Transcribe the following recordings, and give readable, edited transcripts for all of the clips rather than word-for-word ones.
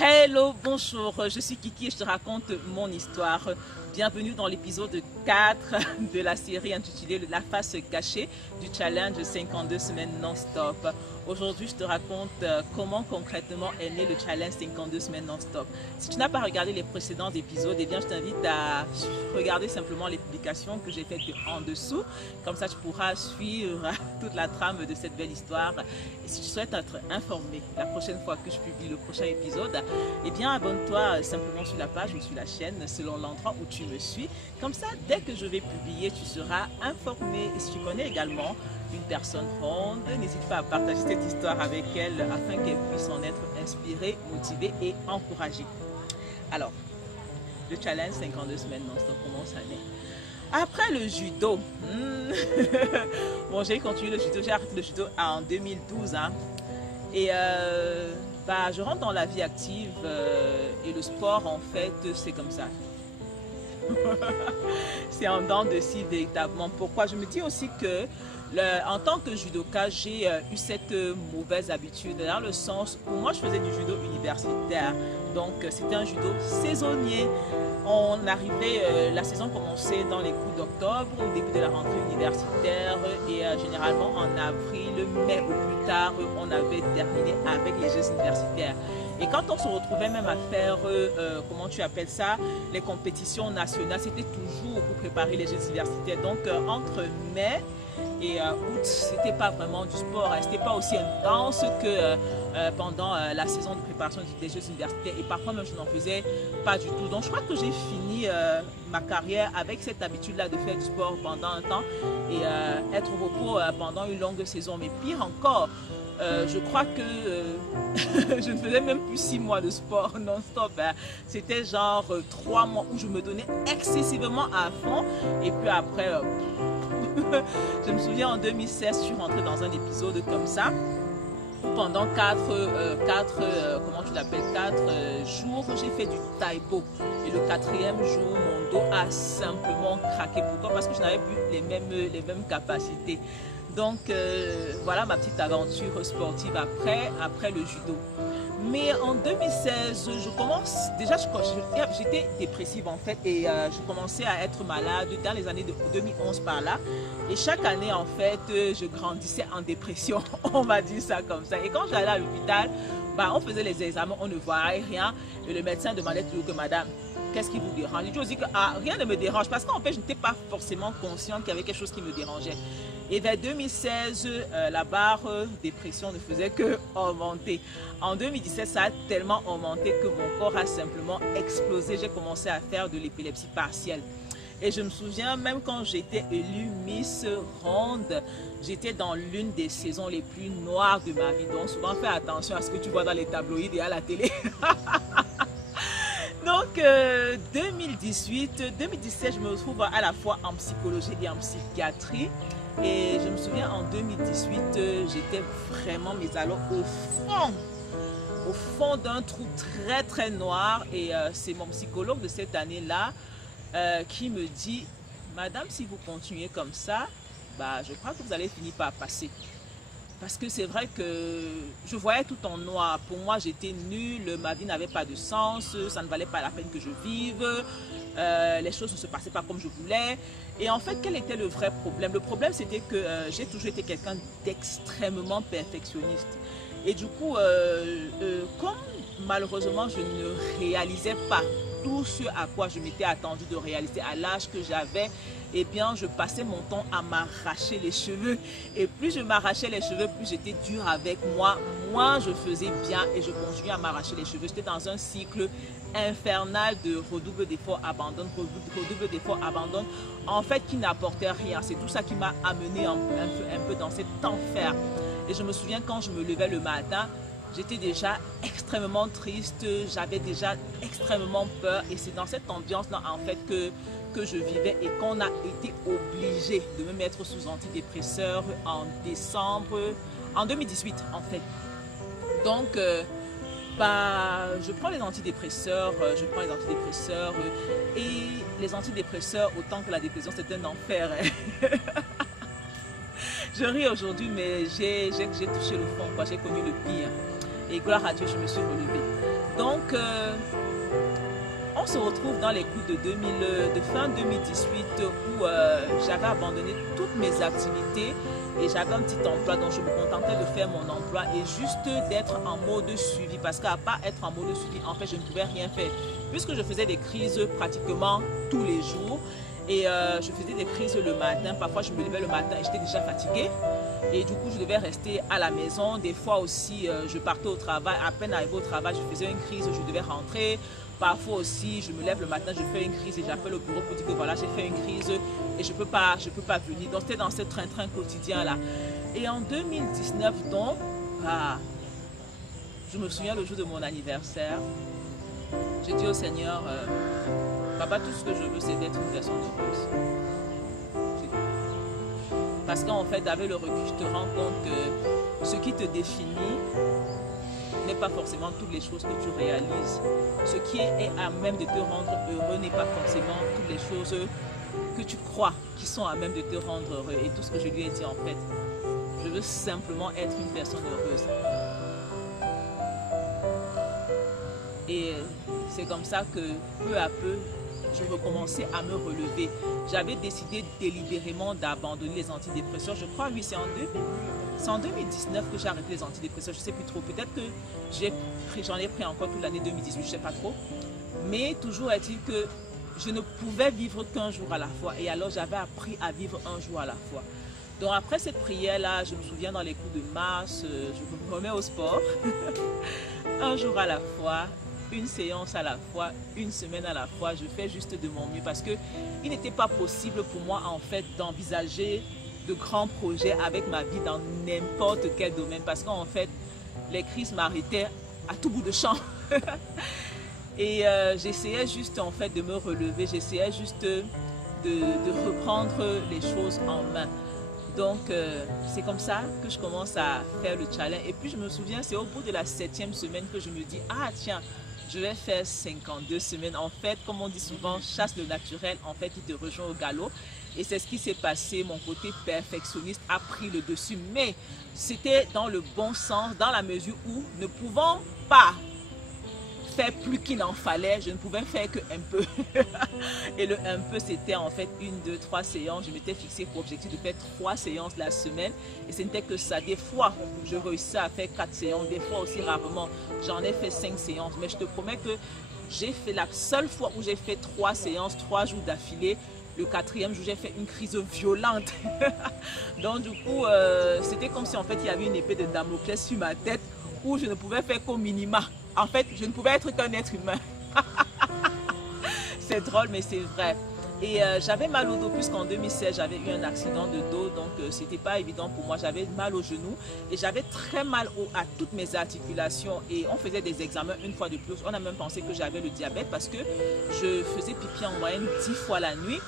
Hello, bonjour, je suis Kiki et je te raconte mon histoire. Bienvenue dans l'épisode 4 de la série intitulée La face cachée du challenge 52 semaines non-stop. Aujourd'hui, je te raconte comment concrètement est né le challenge 52 semaines non-stop. Si tu n'as pas regardé les précédents épisodes, eh bien, je t'invite à regarder simplement les publications que j'ai faites en dessous. Comme ça, tu pourras suivre toute la trame de cette belle histoire. Et si tu souhaites être informé la prochaine fois que je publie le prochain épisode, eh bien, abonne-toi simplement sur la page ou sur la chaîne selon l'endroit où tu me suis. Comme ça, dès que je vais publier, tu seras informé. Et si tu connais également une personne ronde, n'hésite pas à partager cette histoire avec elle afin qu'elle puisse en être inspirée, motivée et encouragée. Alors, le challenge 52 semaines non-stop, comment ça naît? Après le judo, bon, j'ai continué le judo, j'ai arrêté le judo en 2012. Et je rentre dans la vie active et le sport, en fait, c'est comme ça. C'est en dents de scie véritablement. Pourquoi? Je me dis aussi que en tant que judoka, j'ai eu cette mauvaise habitude, dans le sens où moi je faisais du judo universitaire. Donc c'était un judo saisonnier. On arrivait, la saison commençait dans les coups d'octobre, au début de la rentrée universitaire, et généralement en avril, mai ou plus tard, on avait terminé avec les Jeux universitaires. Et quand on se retrouvait même à faire, comment tu appelles ça, les compétitions nationales, c'était toujours pour préparer les Jeux universitaires. Donc entre mai et août, c'était pas vraiment du sport, c'était pas aussi intense que pendant la saison de préparation des Jeux universitaires, et parfois même je n'en faisais pas du tout. Donc je crois que j'ai fini ma carrière avec cette habitude-là de faire du sport pendant un temps et être au repos pendant une longue saison. Mais pire encore, je crois que je ne faisais même plus 6 mois de sport non-stop. C'était genre 3 mois où je me donnais excessivement à fond, et puis après je me souviens en 2016, je suis rentrée dans un épisode comme ça où pendant 4 jours, j'ai fait du taïbo. Et le 4e jour, mon dos a simplement craqué. Pourquoi? Parce que je n'avais plus les mêmes capacités. Donc voilà ma petite aventure sportive après le judo. Mais en 2016, j'étais dépressive en fait, et je commençais à être malade dans les années de 2011 par là. Et chaque année en fait, je grandissais en dépression, on va dire ça comme ça. Et quand j'allais à l'hôpital, on faisait les examens, on ne voyait rien. Et le médecin demandait toujours que madame, qu'est-ce qui vous dérange? Je dis aussi que rien ne me dérange, parce qu'en fait, je n'étais pas forcément consciente qu'il y avait quelque chose qui me dérangeait. Et vers 2016, la barre dépression ne faisait que augmenter. En 2017, ça a tellement augmenté que mon corps a simplement explosé. J'ai commencé à faire de l'épilepsie partielle. Et je me souviens, même quand j'étais élue Miss Ronde, j'étais dans l'une des saisons les plus noires de ma vie. Donc souvent, fais attention à ce que tu vois dans les tabloïds et à la télé. Donc 2017, je me retrouve à la fois en psychologie et en psychiatrie. Et je me souviens en 2018, j'étais vraiment, mais alors au fond d'un trou très très noir. Et c'est mon psychologue de cette année-là qui me dit, madame, si vous continuez comme ça, je crois que vous allez finir par passer. Parce que c'est vrai que je voyais tout en noir. Pour moi, j'étais nulle, ma vie n'avait pas de sens, ça ne valait pas la peine que je vive, les choses ne se passaient pas comme je voulais. Et en fait, quel était le vrai problème? Le problème, c'était que j'ai toujours été quelqu'un d'extrêmement perfectionniste. Et du coup, comme malheureusement, je ne réalisais pas tout ce à quoi je m'étais attendue de réaliser à l'âge que j'avais, eh bien, je passais mon temps à m'arracher les cheveux. Et plus je m'arrachais les cheveux, plus j'étais dure avec moi. Moins je faisais bien et je continuais à m'arracher les cheveux. J'étais dans un cycle infernal de redouble d'efforts, abandonne, redouble d'efforts, abandonne, en fait, qui n'apportait rien. C'est tout ça qui m'a amené un peu dans cet enfer. Et je me souviens, quand je me levais le matin, j'étais déjà extrêmement triste, j'avais déjà extrêmement peur, et c'est dans cette ambiance-là en fait que je vivais, et qu'on a été obligé de me mettre sous antidépresseurs en décembre, en 2018 en fait. Donc je prends les antidépresseurs, et les antidépresseurs, autant que la dépression, c'est un enfer. Je ris aujourd'hui, mais j'ai touché le fond, j'ai connu le pire. Et gloire à Dieu, je me suis relevée. Donc, on se retrouve dans les coups de fin 2018 où j'avais abandonné toutes mes activités et j'avais un petit emploi, donc je me contentais de faire mon emploi et juste d'être en mode suivi, parce qu'à part être en mode suivi, en fait, je ne pouvais rien faire puisque je faisais des crises pratiquement tous les jours. Et je faisais des crises le matin. Parfois, je me levais le matin et j'étais déjà fatiguée. Et du coup, je devais rester à la maison. Des fois aussi, je partais au travail. À peine arrivé au travail, je faisais une crise, je devais rentrer. Parfois aussi, je me lève le matin, je fais une crise et j'appelle au bureau pour dire que voilà, j'ai fait une crise et je peux pas venir. Donc, c'était dans ce train-train quotidien-là. Et en 2019, donc, je me souviens le jour de mon anniversaire. J'ai dit au Seigneur, Papa, tout ce que je veux, c'est d'être une personne heureuse. Parce qu'en fait, avec le recul, je te rends compte que ce qui te définit n'est pas forcément toutes les choses que tu réalises. Ce qui est à même de te rendre heureux n'est pas forcément toutes les choses que tu crois qui sont à même de te rendre heureux. Et tout ce que je lui ai dit, en fait, je veux simplement être une personne heureuse. Et c'est comme ça que peu à peu, je recommençais à me relever. J'avais décidé délibérément d'abandonner les antidépresseurs. Je crois, oui, c'est en 2019 que j'ai arrêté les antidépresseurs. Je ne sais plus trop. Peut-être que j'en ai pris encore toute l'année 2018, je ne sais pas trop. Mais toujours est-il que je ne pouvais vivre qu'un jour à la fois. Et alors, j'avais appris à vivre un jour à la fois. Donc après cette prière-là, je me souviens dans les coups de mars, je me remets au sport. Un jour à la fois, une séance à la fois, une semaine à la fois, je fais juste de mon mieux parce que il n'était pas possible pour moi en fait d'envisager de grands projets avec ma vie dans n'importe quel domaine parce qu'en fait les crises m'arrêtaient à tout bout de champ. Et j'essayais juste en fait de me relever, j'essayais juste de reprendre les choses en main. Donc c'est comme ça que je commence à faire le challenge. Et puis je me souviens, c'est au bout de la 7e semaine que je me dis, ah tiens, je vais faire 52 semaines. En fait, comme on dit souvent, chasse le naturel, en fait, il te rejoint au galop. Et c'est ce qui s'est passé. Mon côté perfectionniste a pris le dessus. Mais c'était dans le bon sens, dans la mesure où, ne pouvant pas faire plus qu'il n'en fallait, je ne pouvais faire que un peu. Et le un peu, c'était en fait 1, 2, 3 séances. Je m'étais fixé pour objectif de faire 3 séances la semaine. Et ce n'était que ça. Des fois, je réussissais à faire 4 séances. Des fois aussi, rarement, j'en ai fait 5 séances. Mais je te promets que j'ai fait la seule fois où j'ai fait 3 séances, 3 jours d'affilée. Le 4e jour, j'ai fait une crise violente. Donc du coup, c'était comme si en fait, il y avait une épée de Damoclès sur ma tête où je ne pouvais faire qu'au minima. En fait, je ne pouvais être qu'un être humain. C'est drôle, mais c'est vrai. Et j'avais mal au dos puisqu'en 2016, j'avais eu un accident de dos. Donc, c'était pas évident pour moi. J'avais mal au genou et j'avais très mal à toutes mes articulations. Et on faisait des examens une fois de plus. On a même pensé que j'avais le diabète parce que je faisais pipi en moyenne 10 fois la nuit.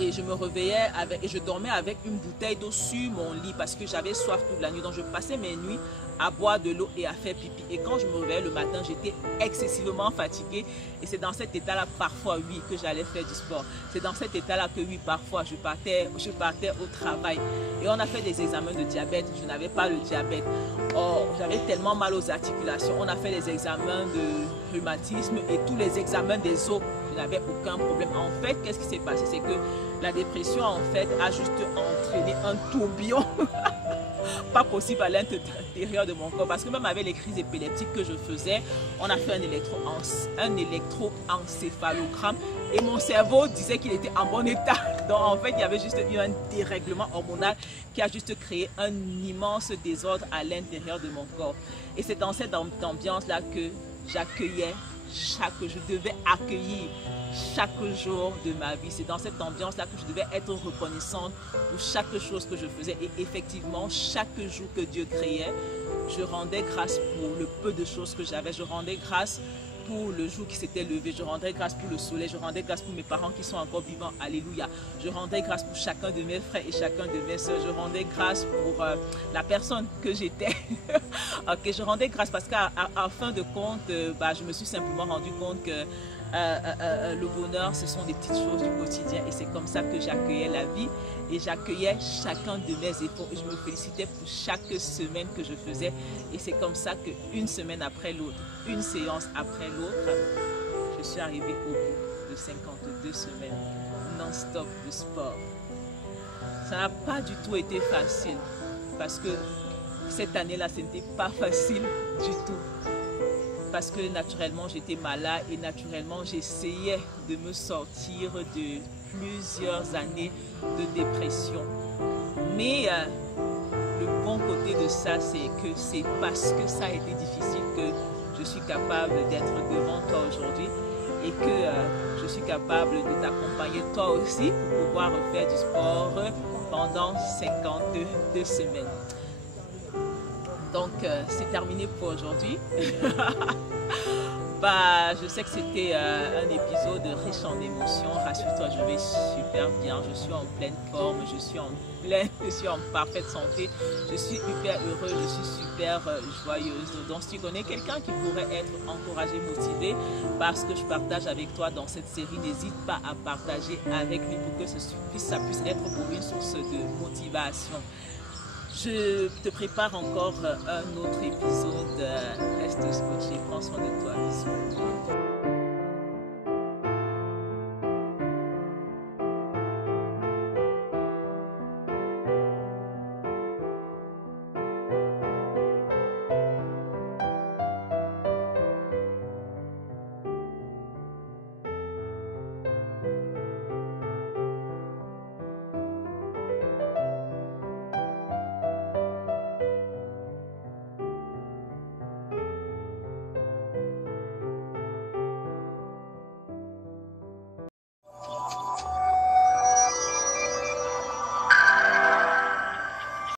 Et je me réveillais et je dormais avec une bouteille d'eau sur mon lit parce que j'avais soif toute la nuit. Donc je passais mes nuits à boire de l'eau et à faire pipi. Et quand je me réveillais le matin, j'étais excessivement fatiguée. Et c'est dans cet état-là, parfois, oui, que j'allais faire du sport. C'est dans cet état-là que, oui, parfois, je partais au travail. Et on a fait des examens de diabète. Je n'avais pas le diabète. Oh, j'avais tellement mal aux articulations. On a fait des examens de rhumatisme et tous les examens des os. Je n'avais aucun problème. En fait, qu'est-ce qui s'est passé? C'est que la dépression, en fait, a juste entraîné un tourbillon pas possible à l'intérieur de mon corps. Parce que même avec les crises épileptiques que je faisais, on a fait un électroencéphalogramme et mon cerveau disait qu'il était en bon état. Donc, en fait, il y avait juste eu un dérèglement hormonal qui a juste créé un immense désordre à l'intérieur de mon corps. Et c'est dans cette ambiance-là que j'accueillais je devais accueillir chaque jour de ma vie. C'est dans cette ambiance-là que je devais être reconnaissante pour chaque chose que je faisais. Et effectivement, chaque jour que Dieu créait, je rendais grâce pour le peu de choses que j'avais. Je rendais grâce pour le jour qui s'était levé. Je rendais grâce pour le soleil. Je rendais grâce pour mes parents qui sont encore vivants. Alléluia. Je rendais grâce pour chacun de mes frères et chacun de mes soeurs. Je rendais grâce pour la personne que j'étais. Ok, je rendais grâce parce qu'à fin de compte, je me suis simplement rendu compte que le bonheur, ce sont des petites choses du quotidien et c'est comme ça que j'accueillais la vie et j'accueillais chacun de mes efforts et je me félicitais pour chaque semaine que je faisais et c'est comme ça qu'une semaine après l'autre, une séance après l'autre, je suis arrivée au bout de 52 semaines non-stop de sport. Ça n'a pas du tout été facile parce que cette année-là, ce n'était pas facile du tout. Parce que naturellement, j'étais malade et naturellement, j'essayais de me sortir de plusieurs années de dépression. Mais le bon côté de ça, c'est que c'est parce que ça a été difficile que je suis capable d'être devant toi aujourd'hui et que je suis capable de t'accompagner toi aussi pour pouvoir faire du sport pendant 52 semaines. Donc, c'est terminé pour aujourd'hui. Je sais que c'était un épisode riche en émotions. Rassure-toi, je vais super bien. Je suis en pleine forme, je suis en parfaite santé. Je suis hyper heureuse, je suis super joyeuse. Donc, si tu connais quelqu'un qui pourrait être encouragé, motivé par ce que je partage avec toi dans cette série, n'hésite pas à partager avec lui pour que ça puisse être pour lui une source de motivation. Je te prépare encore un autre épisode. Reste scotché, prends soin de toi. Bisous.